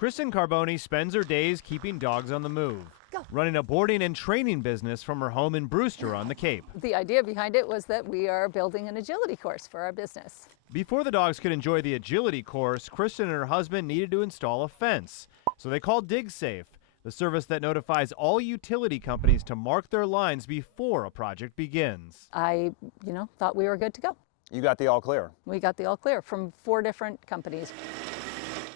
Kristen Carboni spends her days keeping dogs on the move, running a boarding and training business from her home in Brewster on the Cape. The idea behind it was that we are building an agility course for our business. Before the dogs could enjoy the agility course, Kristen and her husband needed to install a fence. So they called DigSafe, the service that notifies all utility companies to mark their lines before a project begins. I, thought we were good to go. You got the all clear. We got the all clear from 4 different companies.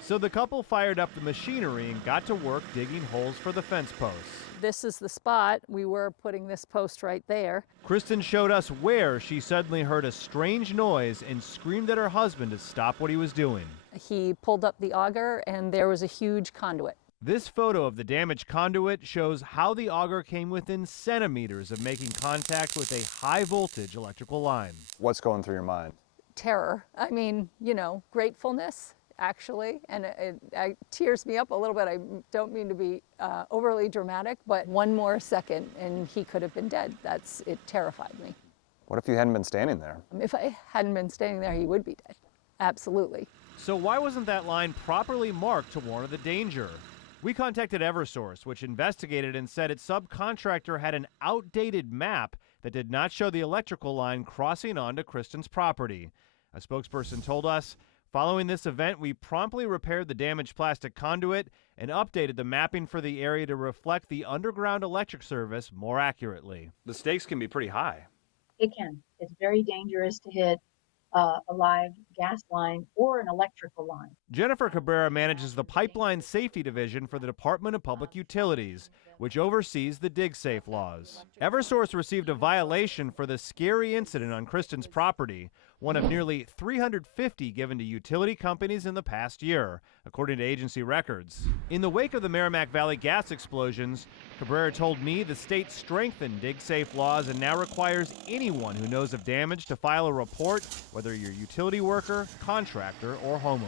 So the couple fired up the machinery and got to work digging holes for the fence posts. This is the spot. We were putting this post right there. Kristen showed us where she suddenly heard a strange noise and screamed at her husband to stop what he was doing. He pulled up the auger and there was a huge conduit. This photo of the damaged conduit shows how the auger came within centimeters of making contact with a high voltage electrical line. What's going through your mind? Terror. I mean, gratefulness, actually, and it tears me up a little bit. I don't mean to be overly dramatic, but one more second and he could have been dead. It terrified me. What if you hadn't been standing there? If I hadn't been standing there, he would be dead. Absolutely. So why wasn't that line properly marked to warn of the danger? We contacted Eversource, which investigated and said its subcontractor had an outdated map that did not show the electrical line crossing onto Kristen's property. A spokesperson told us, following this event, we promptly repaired the damaged plastic conduit and updated the mapping for the area to reflect the underground electric service more accurately. The stakes can be pretty high. It can. It's very dangerous to hit a live gas line or an electrical line. Jennifer Cabrera manages the Pipeline Safety Division for the Department of Public Utilities, which oversees the DigSafe laws. Eversource received a violation for the scary incident on Kristen's property, one of nearly 350 given to utility companies in the past year, according to agency records. In the wake of the Merrimack Valley gas explosions, Cabrera told me the state strengthened DigSafe laws and now requires anyone who knows of damage to file a report, whether you're a utility worker, contractor, or homeowner.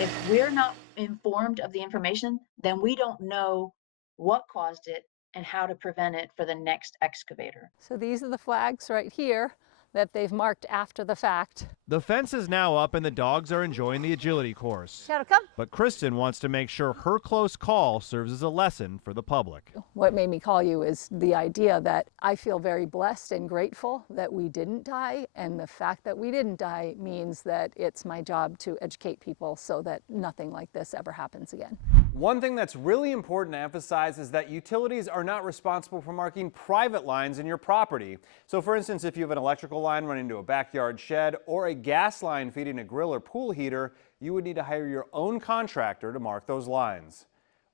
If we're not informed of the information, then we don't know what caused it and how to prevent it for the next excavator. So these are the flags right here that they've marked after the fact. The fence is now up and the dogs are enjoying the agility course. Shadow, come. But Kristen wants to make sure her close call serves as a lesson for the public. What made me call you is the idea that I feel very blessed and grateful that we didn't die, and the fact that we didn't die means that it's my job to educate people so that nothing like this ever happens again. One thing that's really important to emphasize is that utilities are not responsible for marking private lines in your property. So for instance, if you have an electrical line running to a backyard shed or a gas line feeding a grill or pool heater, you would need to hire your own contractor to mark those lines.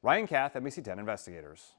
Ryan Kath, NBC 10 Investigators.